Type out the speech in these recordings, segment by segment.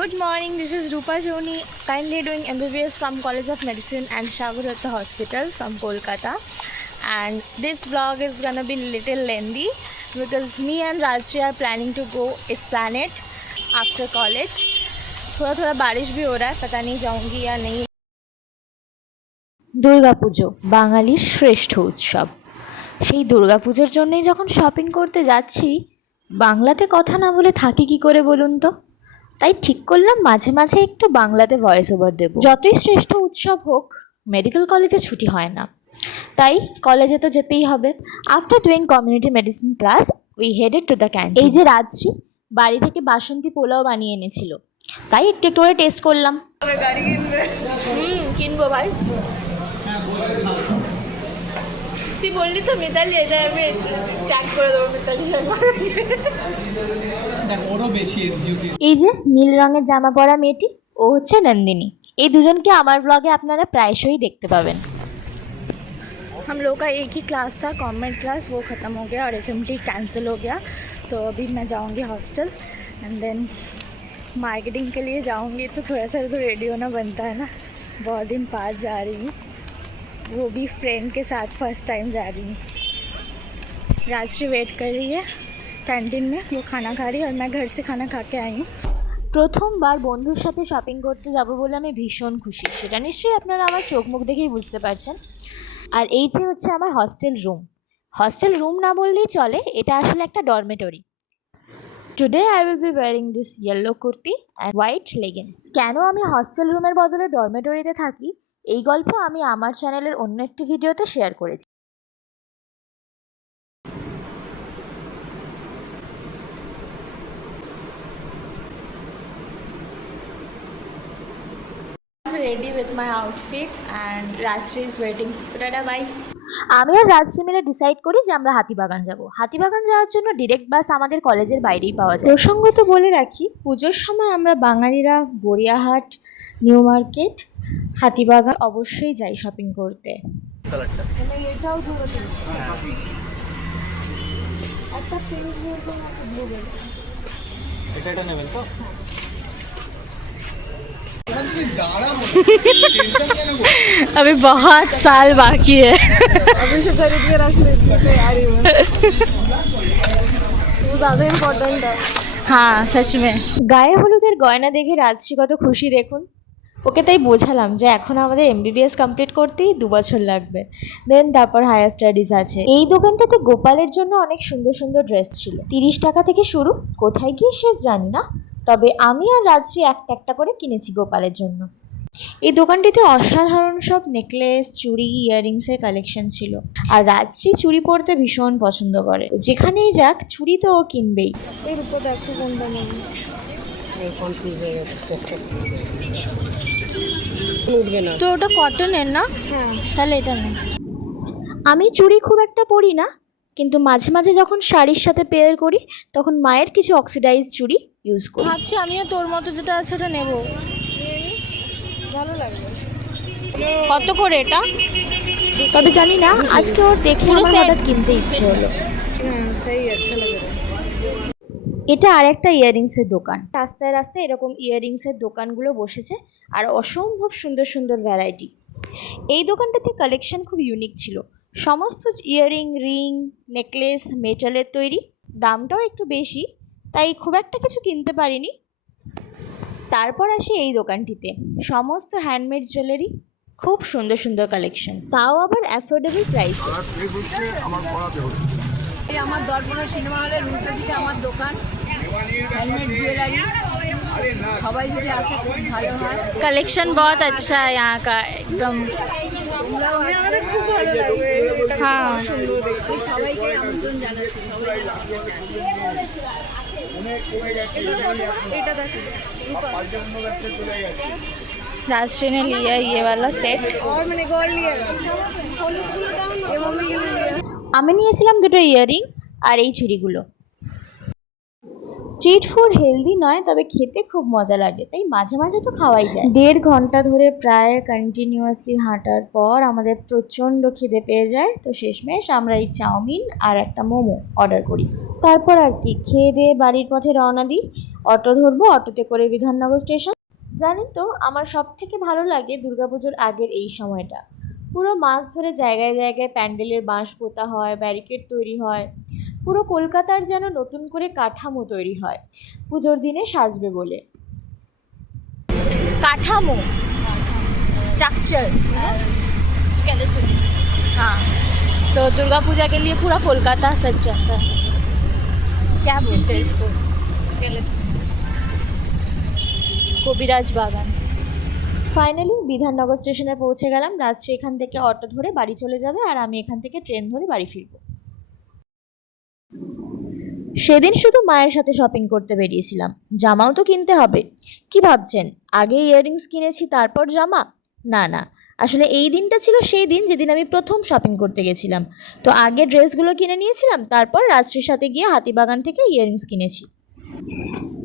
Good morning, this is Rupa Joni, kindly doing MBBS from College of Medicine and Shaguratha Hospital from Kolkata. And this vlog is gonna be little lengthy because me and Rajshri are planning to go Esplanade after college. थोड़ा बारिश भी हो रहा है, पता नहीं जाऊंगी या नहीं। দুর্গাপুজো বাঙালির শ্রেষ্ঠ উৎসব। সেই দুর্গাপুজোর জন্যই যখন শপিং করতে যাচ্ছি, বাংলাতে কথা না বলে থাকি কি করে বলুন তো। তাই ঠিক করলাম মাঝে মাঝে একটু বাংলাতে ভয়েস ওভার দেব। যতই শ্রেষ্ঠ উৎসব হোক, মেডিকেল কলেজে ছুটি হয় না, তাই কলেজে তো যেতেই হবে। After doing community medicine class we headed to the canteen. এই যে রাজশ্রী বাড়ি থেকে বাসন্তী পোলাও বানিয়ে এনেছিল, তাই একটু একটু করে টেস্ট করলাম। কিনবো ভাই। তুই বললি তো মিতালি, এটা আমি ট্যাগ করে দেবো মিতালি। এই যে নীল রঙের জামা পরা মেয়েটি, ও হচ্ছে নন্দিনী। এই দুজনকে আমার ব্লগে আপনারা প্রায়শই দেখতে পাবেন। हम लोग का एक ही क्लास था, कॉमेंट क्लास, वो ख़त्म हो गया और एफएमटी कैंसिल हो गया। तो अभी मैं जाऊंगी हॉस्टल एंड देन मार्केटिंग के लिए जाऊंगी। तो थोड़ा सा तो रेडी होना बनता है ना, बहुत दिन बाद जा रही हूँ, वो भी फ्रेंड के साथ फर्स्ट टाइम जा रही हूँ। राजश्री वेट कर रही है कैंटीन में, वो खाना खा रही है और मैं घर से खाना खा के आई हूँ। প্রথমবার বন্ধুর সাথে শপিং করতে যাব বলে আমি ভীষণ খুশি, সেটা নিশ্চয়ই আপনারা আমার চোখ মুখ দেখেই বুঝতে পারছেন। আর এইটি হচ্ছে আমার হস্টেল রুম। হস্টেল রুম না বললেই চলে, এটা আসলে একটা dormitory. Today I will be wearing this yellow kurti and white leggings. কেন আমি হস্টেল রুমের বদলে ডরমেটরিতে থাকি, এই গল্প আমি আমার চ্যানেলের অন্য একটি ভিডিওতে শেয়ার করেছি। Ready with my outfit and Rajshree is waiting. Tata bye. আমি আর রাজশ্রী মিলে ডিসাইড করি যে আমরা হাতিবাগান যাব। হাতিবাগান যাওয়ার জন্য ডিরেক্ট বাস আমাদের কলেজের বাইরেই পাওয়া যায়। প্রসঙ্গত বলে রাখি, পুজোর সময় আমরা বাঙালিরা গড়িয়াহাট, নিউ মার্কেট, হাতিবাগান অবশ্যই যাই শপিং করতে। अभी बहुत साल बाकी है। अभी से खरीद के रख लेती हूँ तैयारी में। वो ज़्यादा इम्पोर्टेंट है। हाँ सच में। গায়ে হলুদের গয়না দেখে রাজশ্রী কত খুশি দেখুন। ওকে তাই বোঝালাম যে এখন আমাদের MBBS কমপ্লিট করতেই 2 বছর লাগবে, দেন তারপর হায়ার স্টাডিজ আছে। এই দোকানটাতে গোপালের জন্য অনেক সুন্দর সুন্দর ড্রেস ছিল। 30 টাকা থেকে শুরু, কোথায় গিয়ে শেষ জানি না, তবে আমি আর রাজশ্রী একটা একটা করে কিনেছি গোপালের জন্য। এই দোকানটিতে অসাধারণ সব নেকলেস, চুড়ি, ইয়াররিংসের কালেকশন ছিল। আর রাজশ্রী চুড়ি পরতে ভীষণ পছন্দ করে, যেখানেই যাক চুড়ি তো ও কিনবেই। এর উপর দেখো কোনটা নেই। তো ওটা কটনের না? হ্যাঁ, তাহলে এটা নেই। আমি চুড়ি খুব একটা পরি না, কিন্তু মাঝে মাঝে যখন শাড়ির সাথে পেয়ার করি তখন মায়ের কিছু অক্সিডাইজ চুড়ি ইউজ করি। ভাবছি আমিও তোর মতো যেটা আছে ওটা নেবো, ভালো লাগবে। কত করে এটা? তবে জানি না, আজকে ওর দেখে আমার হঠাৎ কিনতে ইচ্ছে হলো। সেই আচ্ছা লাগে। এটা আর একটা ইয়াররিংসের দোকান। রাস্তায় রাস্তায় এরকম ইয়াররিংসের দোকানগুলো বসেছে, আর অসম্ভব সুন্দর সুন্দর ভ্যারাইটি। এই দোকানটাতে কালেকশন খুব ইউনিক ছিল। সমস্ত ইয়াররিং, রিং, নেকলেস মেটালের তৈরি। দামটাও একটু বেশি, তাই খুব একটা কিছু কিনতে পারিনি। তারপর আসি এই দোকানটিতে, সমস্ত হ্যান্ডমেড জুয়েলারি, খুব সুন্দর সুন্দর কালেকশন, তাও আবার অ্যাফোর্ডেবল প্রাইসে। আমার দর্পণা সিনেমা হলের উল্টো দিকে আমার দোকান, হ্যান্ডমেড জুয়েলারি, সবাই যদি আসে খুব ভালো হয়। कलेक्शन बहुत अच्छा है यहाँ का, एकदम। খুব ভালো লাগবে। हाँ, সবাইকে আমন্ত্রণ জানাচ্ছি। এটা দেখো, राजश्री ने लिया ये वाला सेट और मैंने गोल्ड लिया। ये मम्मी के लिए लिया। আমি নিয়েছিলাম দুটো ইয়াররিং আর এই চুড়িগুলো। স্ট্রিট ফুড হেলদি নয়, তবে খেতে খুব মজা লাগে, তাই মাঝে মাঝে তো খাওয়াই যায়। 1.5 ঘন্টা ধরে প্রায় কন্টিনিউয়াসলি হাঁটার পর আমাদের প্রচণ্ড খিদে পেয়ে যায়, তো শেষমেশ আমরা এই চাউমিন আর একটা মোমো অর্ডার করি। তারপর আর কি খেয়ে দিয়ে বাড়ির পথে রওনা দিই। অটো ধরবো, অটোতে করে বিধাননগর স্টেশন। জানেন তো, আমার সব থেকে ভালো লাগে দুর্গাপুজোর আগের এই সময়টা। পুরো মাস ধরে জায়গায় জায়গায় প্যান্ডেলের বাঁশ পোতা হয়, ব্যারিকেড তৈরি হয়, পুরো কলকাতার যেন নতুন করে কাঠামো তৈরি হয় পুজোর দিনে সাজবে বলে। काठामो स्ट्रक्चर हाँ, तो दुर्गा पूजा के लिए पूरा कोलकाता सज जाता है। क्या बोलते हैं इसको? কবিরাজ বাগান। ফাইনালি বিধাননগর স্টেশনে পৌঁছে গেলাম। রাজশ্রী এখান থেকে অটো ধরে বাড়ি চলে যাবে, আর আমি এখান থেকে ট্রেন ধরে বাড়ি ফিরবো। সেদিন শুধু মায়ের সাথে শপিং করতে বেরিয়েছিলাম, জামাও তো কিনতে হবে। কি ভাবছেন আগে ইয়াররিংস কিনেছি তারপর জামা? না না, আসলে এই দিনটা ছিল সেই দিন যেদিন আমি প্রথম শপিং করতে গেছিলাম। তো আগে ড্রেসগুলো কিনে নিয়েছিলাম, তারপর রাজশ্রীর সাথে গিয়ে হাতিবাগান থেকে ইয়াররিংস কিনেছি।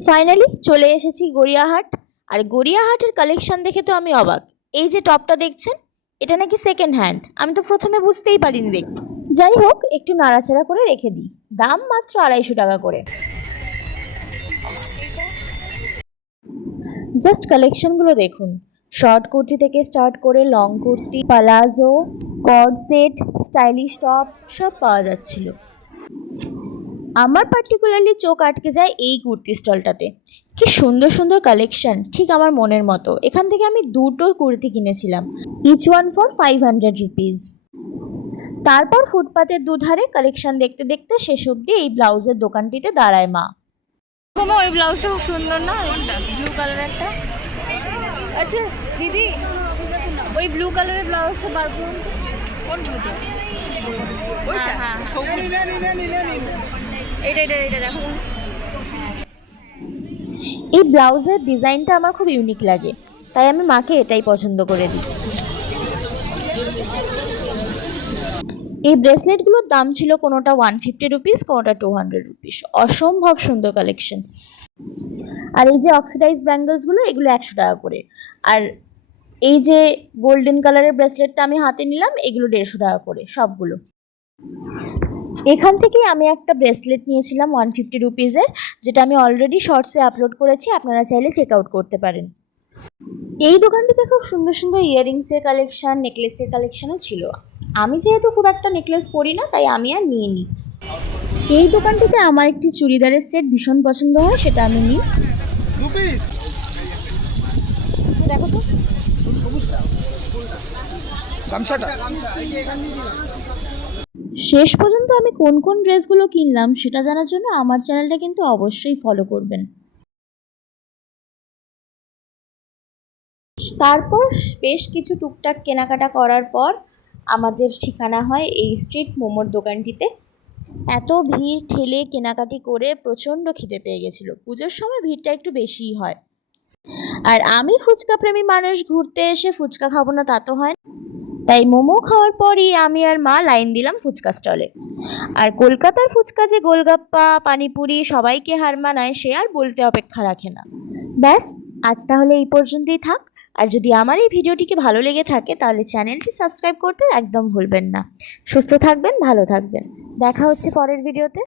ফাইনালি চলে এসেছি গড়িয়াহাট। আর গড়িয়াহাটের কালেকশন দেখে তো আমি অবাক। এই যে টপটা দেখছেন, এটা নাকি সেকেন্ড হ্যান্ড। আমি তো প্রথমে বুঝতেই পারিনি দেখতে। যাই হোক, একটু নাড়াচাড়া করে রেখে দিই। দাম মাত্র 250 টাকা করে। জাস্ট কালেকশনগুলো দেখুন। শর্ট কুর্তি থেকে স্টার্ট করে long kurti, palazzo, cord set, stylish top সব পাওয়া যাচ্ছিল। আমার পার্টিকুলারলি চোখ আটকে যায় এই কুর্তি স্টলটাতে। কি সুন্দর সুন্দর কালেকশন, ঠিক আমার মনের মতো। এখান থেকে আমি 2টো কুর্তি কিনেছিলাম, ইচ ওয়ান ফর 500 রুপিস। তারপর ফুটপাতের দুধারে কালেকশন দেখতে দেখতে শেষ অবধি এই ব্লাউজের দোকানটিতে দাঁড়ায় মা। ওই ব্লাউজটা খুব সুন্দর না, ব্লু কালার একটা। আচ্ছা দিদি, ওই ব্লু কালারের ব্লাউজটা বার করুন। কোন ব্লুটা? হ্যাঁ হ্যাঁ, এটা এটা এটা দেখুন। এই ব্লাউজের ডিজাইনটা আমার খুব ইউনিক লাগে, তাই আমি মাকে এটাই পছন্দ করে দিই। এই ব্রেসলেটগুলোর দাম ছিল কোনোটা 150 রুপিস, কোনোটা 200 রুপিস। অসম্ভব সুন্দর কালেকশন। আর এই যে অক্সিডাইজ ব্যাঙ্গলসগুলো, এগুলো 100 টাকা করে। আর এই যে গোল্ডেন কালারের ব্রেসলেটটা আমি হাতে নিলাম, এগুলো 150 টাকা করে সবগুলো। এখান থেকেই আমি একটা ব্রেসলেট নিয়েছিলাম 150 রুপিসের, যেটা আমি অলরেডি শর্টসে আপলোড করেছি, আপনারা চাইলে চেক আউট করতে পারেন। এই দোকানটিতে খুব সুন্দর সুন্দর ইয়াররিংসের কালেকশান, নেকলেসের কালেকশানও ছিল। আমি যেহেতু খুব একটা নেকলেস পরি না, তাই আমি আর নিইনি। এই দোকানটিতে আমার একটি চুড়িদারের সেট ভীষণ পছন্দ হয়, সেটা আমি নিই। দেখো তো শেষ পর্যন্ত আমি কোন কোন ড্রেসগুলো কিনলাম সেটা জানার জন্য আমার চ্যানেলটা কিন্তু অবশ্যই ফলো করবেন। তারপর বেশ কিছু টুকটাক কেনাকাটা করার পর আমাদের ঠিকানা হয় এই স্ট্রিট মোমোর দোকানটিতে। এত ভিড় ঠেলে কেনাকাটি করে প্রচণ্ড খিদে পেয়ে গেছিলো। পুজোর সময় ভিড়টা একটু বেশিই হয়। আর আমি ফুচকা প্রেমী মানুষ, ঘুরতে এসে ফুচকা খাবো না তা তো হয় না। তাই মোমো খাওয়ার পরই আমি আর মা লাইন দিলাম ফুচকা স্টলে। আর কলকাতার ফুচকা যে গোলগাপ্পা, পানিপুরি সবাইকে হার মানায়, সে আর বলতে অপেক্ষা রাখে না। ব্যাস, আজ তাহলে এই পর্যন্তই থাক। আর যদি আমার এই ভিডিওটিকে ভালো লেগে থাকে তাহলে চ্যানেলটি সাবস্ক্রাইব করতে একদম ভুলবেন না। সুস্থ থাকবেন, ভালো থাকবেন। দেখা হচ্ছে পরের ভিডিওতে।